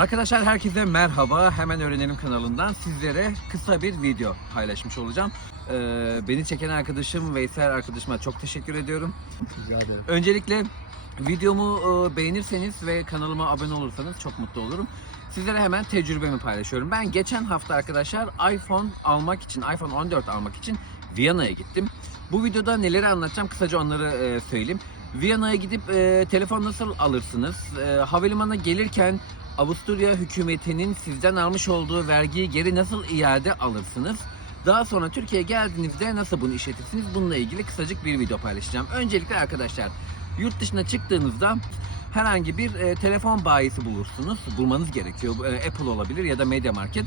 Arkadaşlar herkese merhaba. Hemen Öğrenelim kanalından sizlere kısa bir video paylaşmış olacağım. Ee, beni çeken arkadaşım Veysel arkadaşıma çok teşekkür ediyorum. Rica ederim. Öncelikle videomu e, beğenirseniz ve kanalıma abone olursanız çok mutlu olurum. Sizlere hemen tecrübemi paylaşıyorum. Ben geçen hafta arkadaşlar iPhone almak için, iPhone 14 almak için Viyana'ya gittim. Bu videoda neleri anlatacağım kısaca onları e, söyleyeyim. Viyana'ya gidip e, telefon nasıl alırsınız? E, havalimanına gelirken Avusturya hükümetinin sizden almış olduğu vergiyi geri nasıl iade alırsınız? Daha sonra Türkiye'ye geldiğinizde nasıl bunu işletirsiniz? Bununla ilgili kısacık bir video paylaşacağım. Öncelikle arkadaşlar yurt dışına çıktığınızda herhangi bir e, telefon bayisi bulursunuz. Bulmanız gerekiyor. E, Apple olabilir ya da Media Market.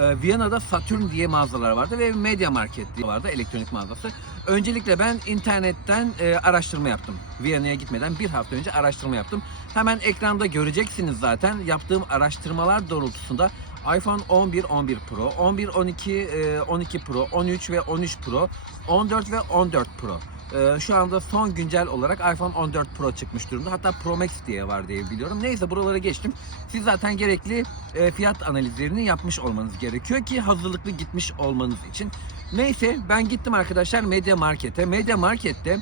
E, Viyana'da Saturn diye mağazalar vardı ve Media Market diye vardı elektronik mağazası. Öncelikle ben internetten e, araştırma yaptım. Viyana'ya gitmeden bir hafta önce araştırma yaptım. Hemen ekranda göreceksiniz zaten yaptığım araştırmalar doğrultusunda iPhone 11, 11 Pro, 11, 12, e, 12 Pro, 13 ve 13 Pro, 14 ve 14 Pro. E, Şu anda son güncel olarak iPhone 14 Pro çıkmış durumda. Hatta Pro Max diye var diye biliyorum. Neyse buralara geçtim. Siz zaten gerekli e, fiyat analizlerini yapmış olmanız gerekiyor ki hazırlıklı gitmiş olmanız için. Neyse ben gittim arkadaşlar Media Market'e. Media Market'te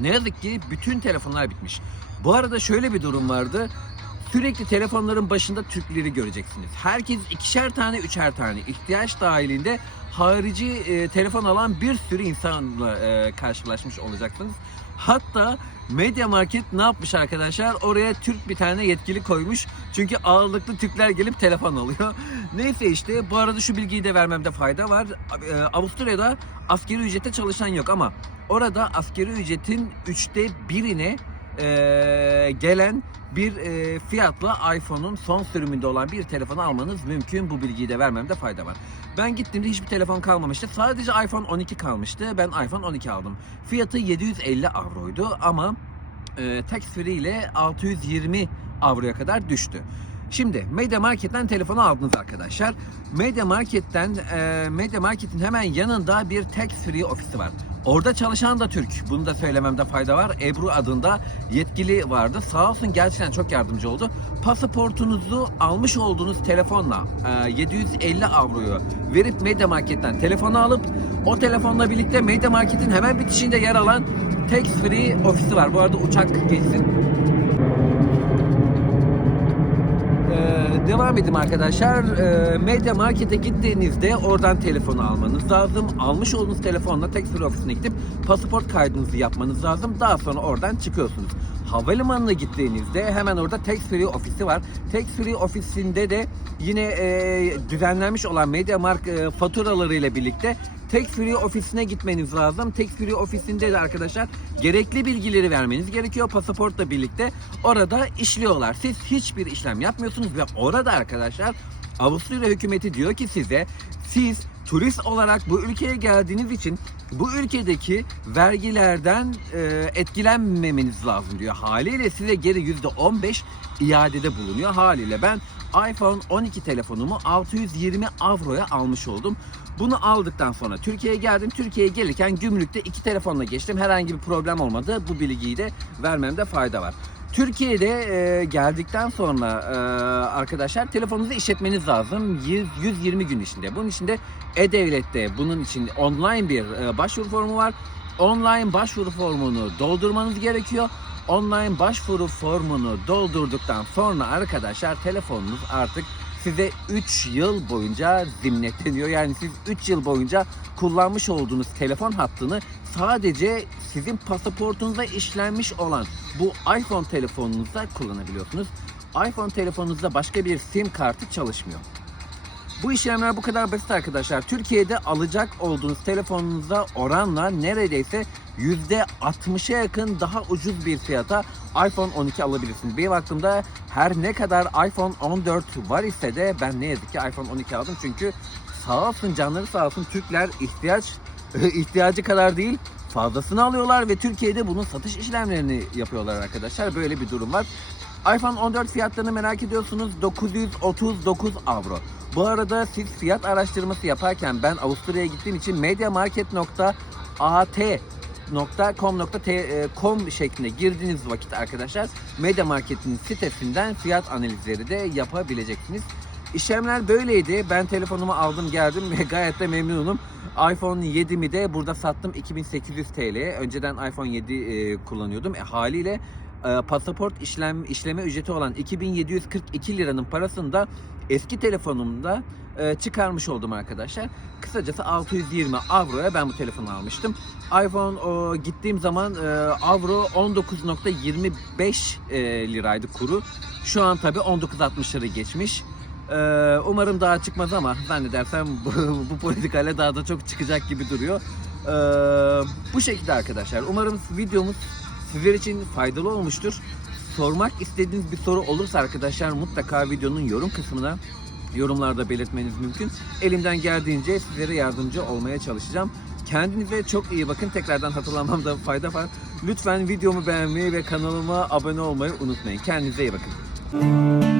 ne yazık ki bütün telefonlar bitmiş. Bu arada şöyle bir durum vardı. Sürekli telefonların başında Türkleri göreceksiniz. Herkes ikişer tane, üçer tane ihtiyaç dahilinde harici e, telefon alan bir sürü insanla e, karşılaşmış olacaksınız. Hatta Media Market ne yapmış arkadaşlar? Oraya Türk bir tane yetkili koymuş. Çünkü ağırlıklı Türkler gelip telefon alıyor. Neyse işte bu arada şu bilgiyi de vermemde fayda var. E, Avusturya'da askeri ücrete çalışan yok ama orada askeri ücretin üçte birine e, gelen bir e, fiyatla iPhone'un son sürümünde olan bir telefonu almanız mümkün. Bu bilgiyi de vermemde fayda var. Ben gittiğimde hiçbir telefon kalmamıştı. Sadece iPhone 12 kalmıştı. Ben iPhone 12 aldım. Fiyatı 750 avroydu ama e, tax free ile 620 avroya kadar düştü. Şimdi Media Market'ten telefonu aldınız arkadaşlar. Media Market'ten e, Media Market'in hemen yanında bir tax free ofisi var. Orada çalışan da Türk. Bunu da söylememde fayda var. Ebru adında yetkili vardı. Sağ olsun gerçekten çok yardımcı oldu. Pasaportunuzu almış olduğunuz telefonla e, 750 avroyu verip Media Market'ten telefonu alıp o telefonla birlikte Media Market'in hemen bitişinde yer alan tax free ofisi var. Bu arada uçak geçsin. Devam edeyim arkadaşlar. Ee, Media Market'e gittiğinizde oradan telefonu almanız lazım. Almış olduğunuz telefonla free ofisine gidip pasaport kaydınızı yapmanız lazım. Daha sonra oradan çıkıyorsunuz. Havalimanına gittiğinizde hemen orada tax free ofisi var. Tax free ofisinde de yine e, düzenlenmiş olan Media Mark e, faturalarıyla birlikte Tax Free ofisine gitmeniz lazım. Tax Free ofisinde de arkadaşlar gerekli bilgileri vermeniz gerekiyor. Pasaportla birlikte orada işliyorlar. Siz hiçbir işlem yapmıyorsunuz ve orada arkadaşlar Avusturya hükümeti diyor ki size siz turist olarak bu ülkeye geldiğiniz için bu ülkedeki vergilerden e, etkilenmemeniz lazım diyor. Haliyle size geri %15 iadede bulunuyor. Haliyle ben iPhone 12 telefonumu 620 avroya almış oldum. Bunu aldıktan sonra Türkiye'ye geldim. Türkiye'ye gelirken gümrükte iki telefonla geçtim. Herhangi bir problem olmadı. Bu bilgiyi de vermemde fayda var. Türkiye'de e, geldikten sonra e, arkadaşlar telefonunuzu işletmeniz lazım 100, 120 gün içinde. Bunun içinde E-Devlet'te bunun için online bir e, başvuru formu var. Online başvuru formunu doldurmanız gerekiyor. Online başvuru formunu doldurduktan sonra arkadaşlar telefonunuz artık size 3 yıl boyunca zimmetleniyor. Yani siz 3 yıl boyunca kullanmış olduğunuz telefon hattını sadece sizin pasaportunuzda işlenmiş olan bu iPhone telefonunuzda kullanabiliyorsunuz. iPhone telefonunuzda başka bir sim kartı çalışmıyor. Bu işlemler bu kadar basit arkadaşlar. Türkiye'de alacak olduğunuz telefonunuza oranla neredeyse %60'a yakın daha ucuz bir fiyata iPhone 12 alabilirsiniz. Benim aklımda her ne kadar iPhone 14 var ise de ben ne yazık ki iPhone 12 aldım. Çünkü sağ olsun canları sağ olsun Türkler ihtiyaç ihtiyacı kadar değil fazlasını alıyorlar ve Türkiye'de bunun satış işlemlerini yapıyorlar arkadaşlar. Böyle bir durum var. iPhone 14 fiyatlarını merak ediyorsunuz. 939 avro. Bu arada siz fiyat araştırması yaparken ben Avusturya'ya gittiğim için mediamarket.at mediamarket.com şeklinde girdiğiniz vakit arkadaşlar Media Market'in sitesinden fiyat analizleri de yapabileceksiniz. İşlemler böyleydi. Ben telefonumu aldım geldim ve gayet de memnunum. iPhone 7'mi de burada sattım 2800 TL'ye. Önceden iPhone 7 e, kullanıyordum. E, haliyle e, pasaport işlem işleme ücreti olan 2742 liranın parasını da eski telefonumda e, çıkarmış oldum arkadaşlar. Kısacası 620 avroya ben bu telefonu almıştım. iPhone o, gittiğim zaman e, avro 19.25 e, liraydı kuru. Şu an tabi 19.60'ları geçmiş. E, umarım daha çıkmaz ama zannedersem bu, bu politikayla daha da çok çıkacak gibi duruyor. E, bu şekilde arkadaşlar. Umarım videomuz sizler için faydalı olmuştur. Sormak istediğiniz bir soru olursa arkadaşlar mutlaka videonun yorum kısmına yorumlarda belirtmeniz mümkün. Elimden geldiğince sizlere yardımcı olmaya çalışacağım. Kendinize çok iyi bakın. Tekrardan hatırlamamda fayda var. Lütfen videomu beğenmeyi ve kanalıma abone olmayı unutmayın. Kendinize iyi bakın.